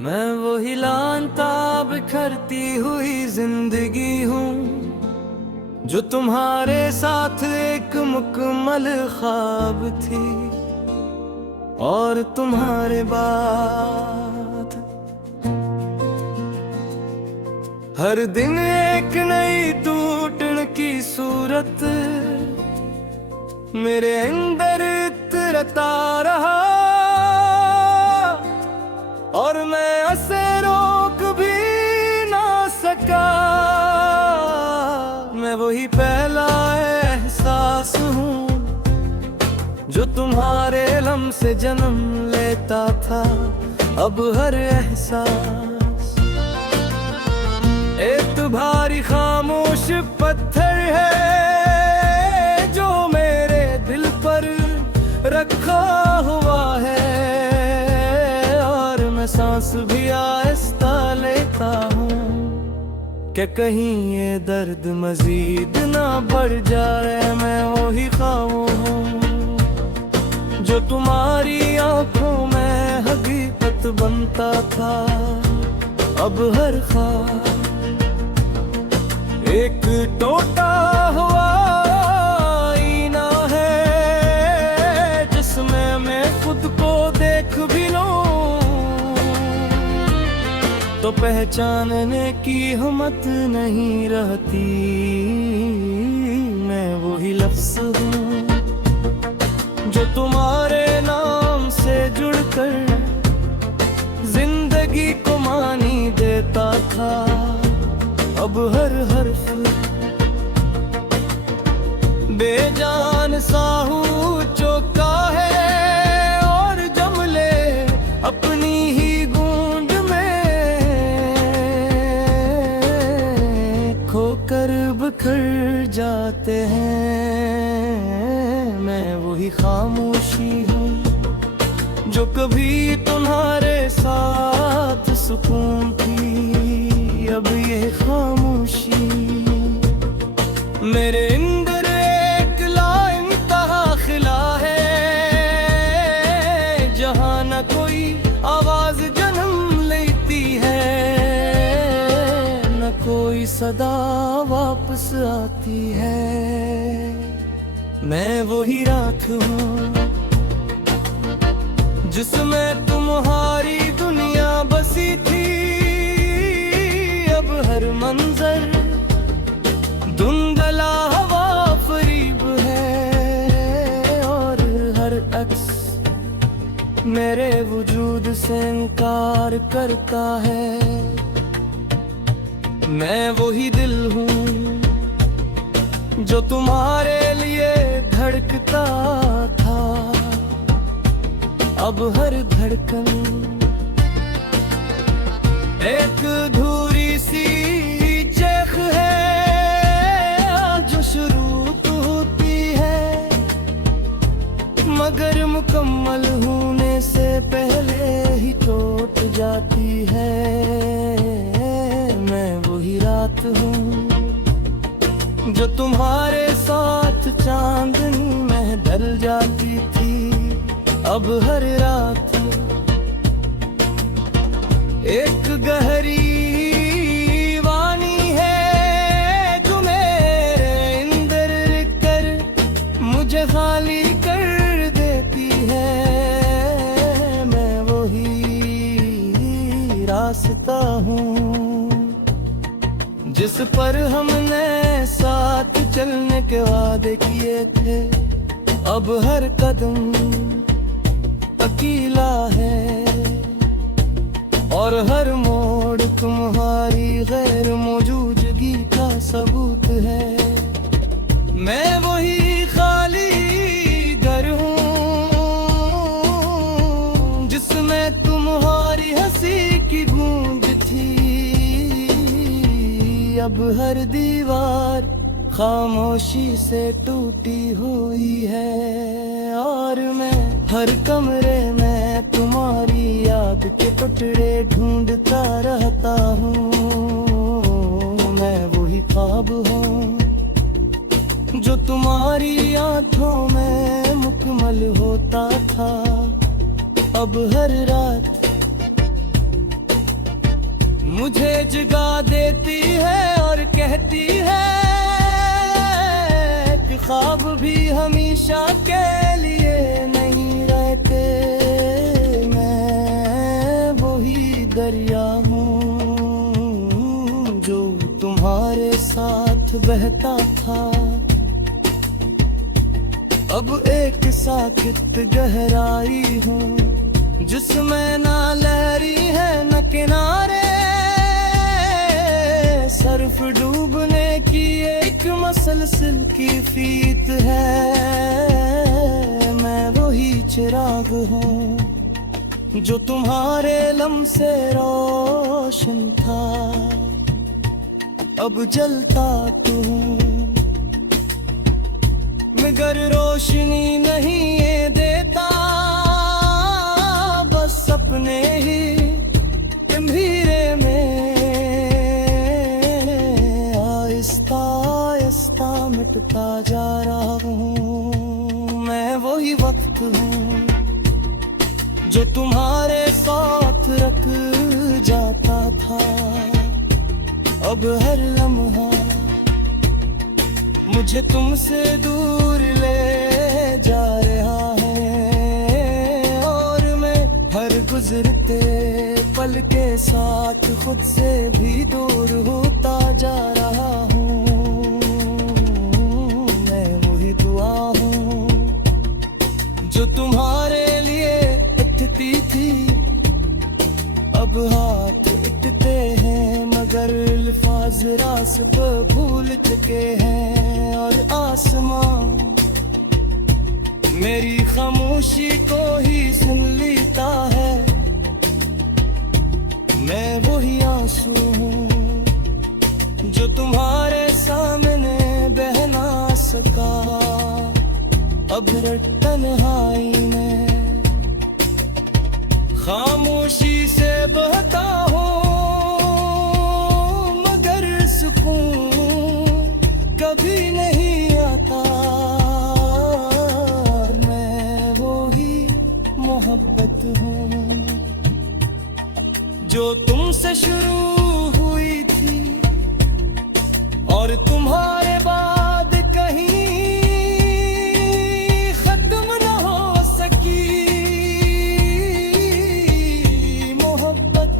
मैं वो हिलाता बिखरती हुई जिंदगी हूँ जो तुम्हारे साथ एक मुकम्मल ख्वाब थी। और तुम्हारे बाद हर दिन एक नई टूटने की सूरत मेरे अंदर इतरता रहा और मैं उसे रोक भी ना सका। मैं वही पहला एहसास हूँ जो तुम्हारे लम्ह से जन्म लेता था। अब हर एहसास एक भारी खामोश पत्थर है जो मेरे दिल पर रखा हुआ है। और मैं सांस भी आहिस्ता लेता हूँ कि कहीं ये दर्द मजीद ना बढ़ जाए। मैं वही ख्वाब हूँ जो तुम्हारी आंखों में हकीकत बनता था। अब हर ख्वाब एक टूटा हुआ आईना है जिसमें मैं खुद को देख भी लूं तो पहचानने की हिम्मत नहीं रहती। मैं वही लफ्ज़ हूँ जो तुम्हारे नाम से जुड़कर जिंदगी को मानी देता था। अब हर हर्फ बेजान सा हूँ चौका है और जुमले अपनी ही गूंज में खोकर बिखर जाते हैं। मैं वही खामोशी हूँ जो कभी तुम्हारे साथ सुकून थी। अब ये खामोशी मेरे अंदर एक लाइंतहा खिला है जहाँ न कोई आवाज जन्म लेती है न कोई सदा वापस आती है। मैं वही रात हूँ जिसमें तुम्हारी दुनिया बसी थी। अब हर मंजर धुंधला हवा फरीब है और हर अक्स मेरे वजूद से इनकार करता है। मैं वही दिल हूँ जो तुम्हारे लिए धड़कता था। अब हर धड़कन एक अधूरी सी चेख है जो शुरू तो होती है मगर मुकम्मल होने से पहले ही टूट जाती है। मैं वही रात हूँ जो तुम्हारे साथ चांदनी में ढल जाती थी। अब हर रात एक गहरी वाणी है जो मेरे अंदर कर मुझे खाली कर देती है। मैं वही रास्ता हूँ जिस पर हमने साथ चलने के वादे किए थे। अब हर कदम अकेला है और हर मोड़ तुम्हारी गैर मौजूदगी का सबूत है। मैं वही खाली घर हूँ जिसमें तुम्हारी हंसी की गूंज थी। अब हर दीवार खामोशी से टूटी हुई है और मैं हर कमरे में तुम्हारी याद के टुकड़े ढूंढता रहता हूँ। मैं वही ख्वाब हूँ जो तुम्हारी आंखों में मुकम्मल होता था। अब हर रात मुझे जगा देती है और कहती है कि ख्वाब भी हमेशा के लिए नहीं रहते। मैं वही दरिया हूँ जो तुम्हारे साथ बहता था, अब एक साकित गहराई हूँ जिसमें ना लहरी है न किनारे। सर्फ डूबने की एक मसलसिल की फीत है। मैं वही चिराग हूँ जो तुम्हारे लम्से रोशन था, अब जलता तू मगर रोशनी नहीं ये देता, बस अपने ही अंधेरे में आहिस्ता आहिस्ता मिटता जा रहा हूँ। मैं वही वक्त हूँ जो तुम्हारे साथ रख जाता था, अब हर लम्हा मुझे तुमसे दूर ले जा रहा है। और मैं हर गुजरते पल के साथ खुद से भी दूर होता जा रहा हूँ। मैं वही दुआ हूँ जो तुम्हारे लिए इटती थी, अब हाथ इटते हैं मगर अल्फाज रास्ब भूल चुके हैं। और आसमान मेरी खामोशी को ही सुन लेता है। मैं वही आंसू हूँ जो तुम्हारे सामने बह ना सका, अब तन्हाई में खामोशी से बहता हूँ, मगर सुकून कभी नहीं आता। मैं वही मोहब्बत हूँ जो तुमसे शुरू हुई थी और तुम्हारे बाद कहीं खत्म न हो सकी। मोहब्बत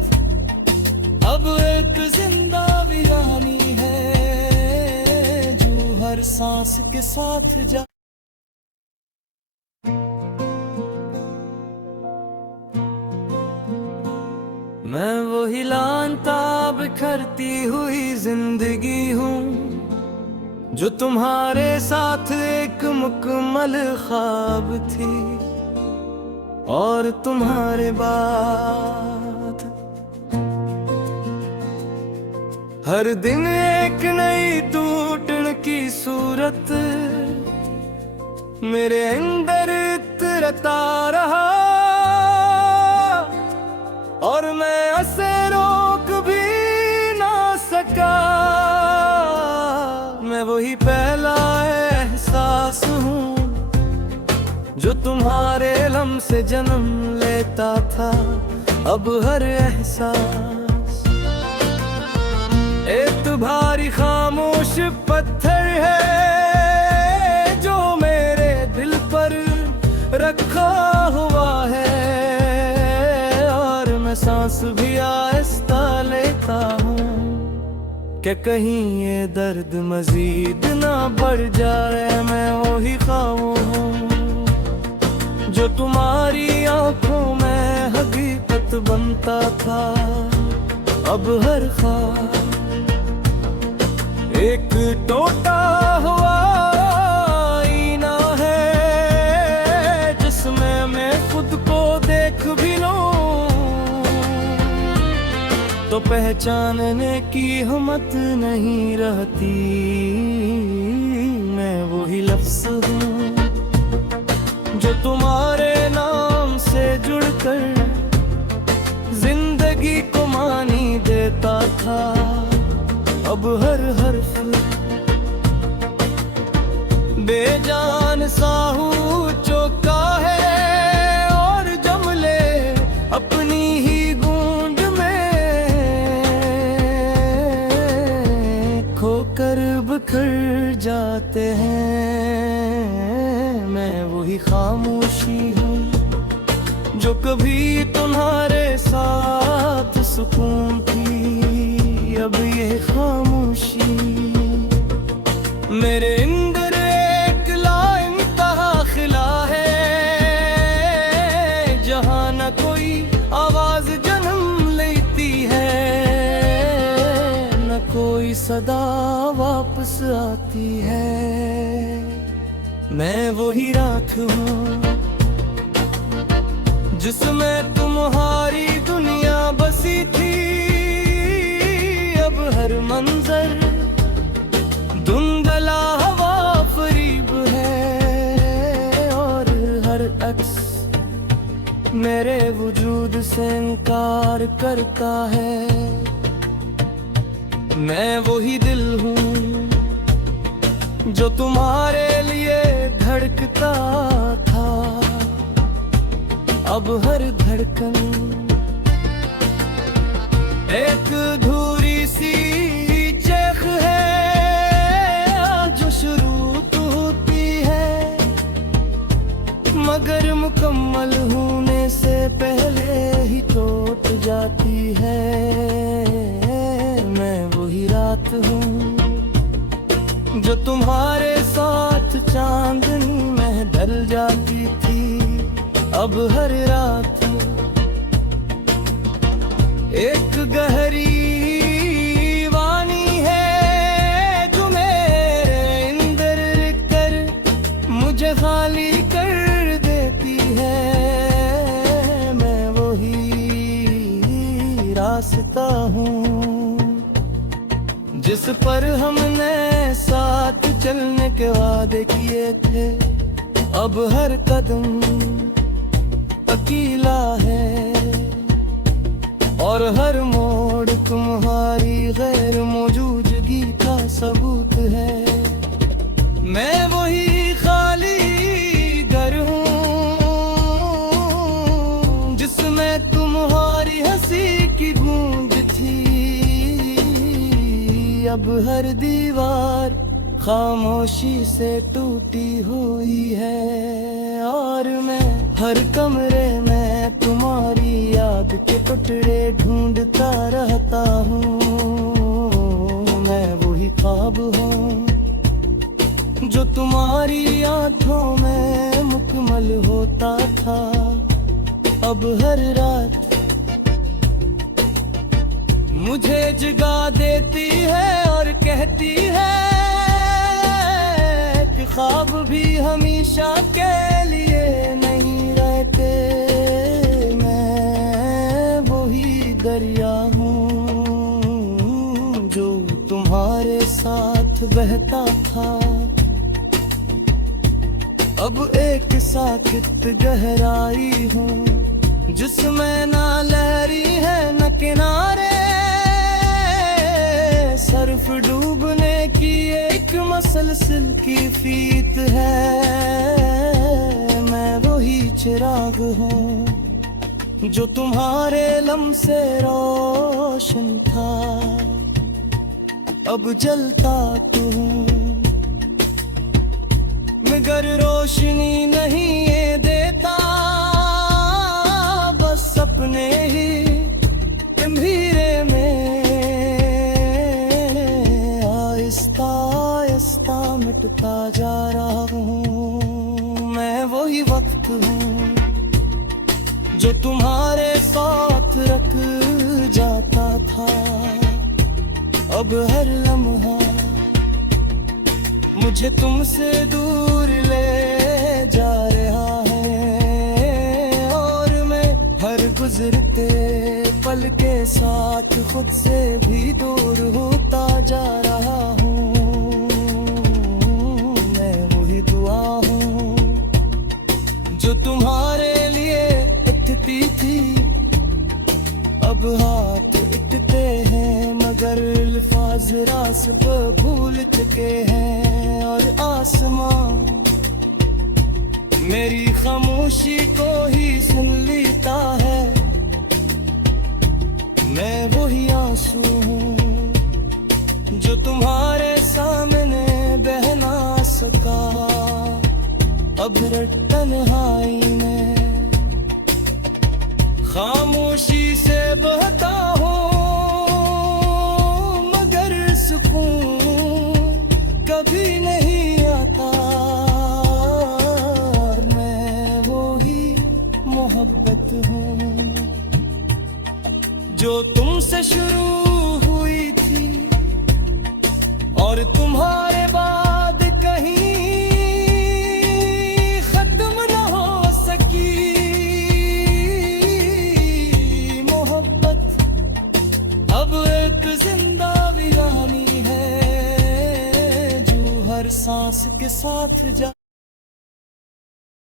अब एक जिंदा वीरानी है जो हर सांस के साथ जा। मैं वही लानता बिखरती हुई जिंदगी हूँ जो तुम्हारे साथ एक मुकम्मल ख्वाब थी, और तुम्हारे बाद हर दिन एक नई टूटने की सूरत मेरे अंदर इतरता रहा, और मैं उसे रोक भी ना सका। मैं वही पहला एहसास हूँ जो तुम्हारे लम्से जन्म लेता था, अब हर एहसास एक भारी खामोश पत्थर है जो मेरे दिल पर रखा हुआ है। सांस भी आहिस्ता लेता हूँ कि कहीं ये दर्द मजीद ना बढ़ जाए। मैं वही ख्वाब हूँ जो तुम्हारी आंखों में हकीकत बनता था, अब हर ख्वाब एक टूटा हुआ आईना है जिसमें मैं खुद को देख भी लूं तो पहचानने की हिम्मत नहीं रहती। मैं वही लफ्ज़ हूँ जो तुम्हारे नाम से जुड़कर जिंदगी को मानी देता था, अब हर हर्फ बेजान सा हूँ चौका है और जमले अपनी ही गूंज में कभी तुम्हारे साथ सुकून थी, अब ये खामोशी मेरे अंदर एक लाइंतहा खिला है, जहाँ न कोई आवाज जन्म लेती है, न कोई सदा वापस आती है। मैं वही रात हूँ जिसमें तुम्हारी दुनिया बसी थी, अब हर मंजर धुंधला हवा फरीब है, और हर अक्स मेरे वजूद से इनकार करता है। मैं वही दिल हूँ जो तुम्हारे लिए धड़कता था, अब हर धड़कन एक अधूरी सी चेख है, जो शुरू तो होती है मगर मुकम्मल होने से पहले ही टूट जाती है। मैं वही रात हूँ जो तुम्हारे साथ चांदनी में ढल जाती थी, अब हर रात एक गहरी वाणी है, जो मेरे अंदर कर मुझे खाली कर देती है। मैं वही रास्ता हूँ जिस पर हमने साथ चलने के वादे किए थे, अब हर कदम अकेला है, और हर मोड़ तुम्हारी गैर मौजूदगी का सबूत है। मैं वही खाली घर हूँ जिसमें तुम्हारी हंसी की गूंज थी, अब हर दीवार खामोशी से टूटी हुई है, और मैं हर कमरे में तुम्हारी याद के टुकड़े ढूंढता रहता हूँ। मैं वही ख्वाब हूँ जो तुम्हारी आँखों में मुकम्मल होता था, अब हर रात मुझे जगा देती है और कहती है कि ख्वाब भी हमेशा के लिए नहीं रहते। मैं वही दरिया हूँ जो तुम्हारे साथ बहता था, अब एक साकित गहराई हूँ जिसमें ना लहरी है न किनारे, सर्फ डूबने की एक मसलसल की फीत है। मैं वही चिराग हूँ जो तुम्हारे लम से रोशन था, अब जलता तू मगर रोशनी नहीं ये देता, बस अपने ही अंधेरे में आहिस्ता आहिस्ता मिटता जा रहा हूँ। मैं वही वक्त हूँ जो तुम्हारे साथ रख जाता था, अब हर लम्हा मुझे तुमसे दूर ले जा रहा है, और मैं हर गुजरते पल के साथ खुद से भी दूर होता जा रहा हूँ। मैं वही दुआ हूँ जो तुम्हारे लिए इकट्ठी थी, अब हाथ इकट्ठे हैं मगर अल्फाज रास भूल चुके हैं, और आसमां मेरी खामोशी को ही सुन लेता है। मैं वही आंसू हूँ जो तुम्हारे सामने बह ना सका, अब तन्हाई में खामोशी से बहता हूँ मगर सुकून कभी नहीं आता। मैं वो ही मोहब्बत हूँ जो तुमसे शुरू हुई थी और तुम्हारे बाद कहीं खत्म न हो सकी। मोहब्बत अब एक जिंदा वीरानी है जो हर सांस के साथ जा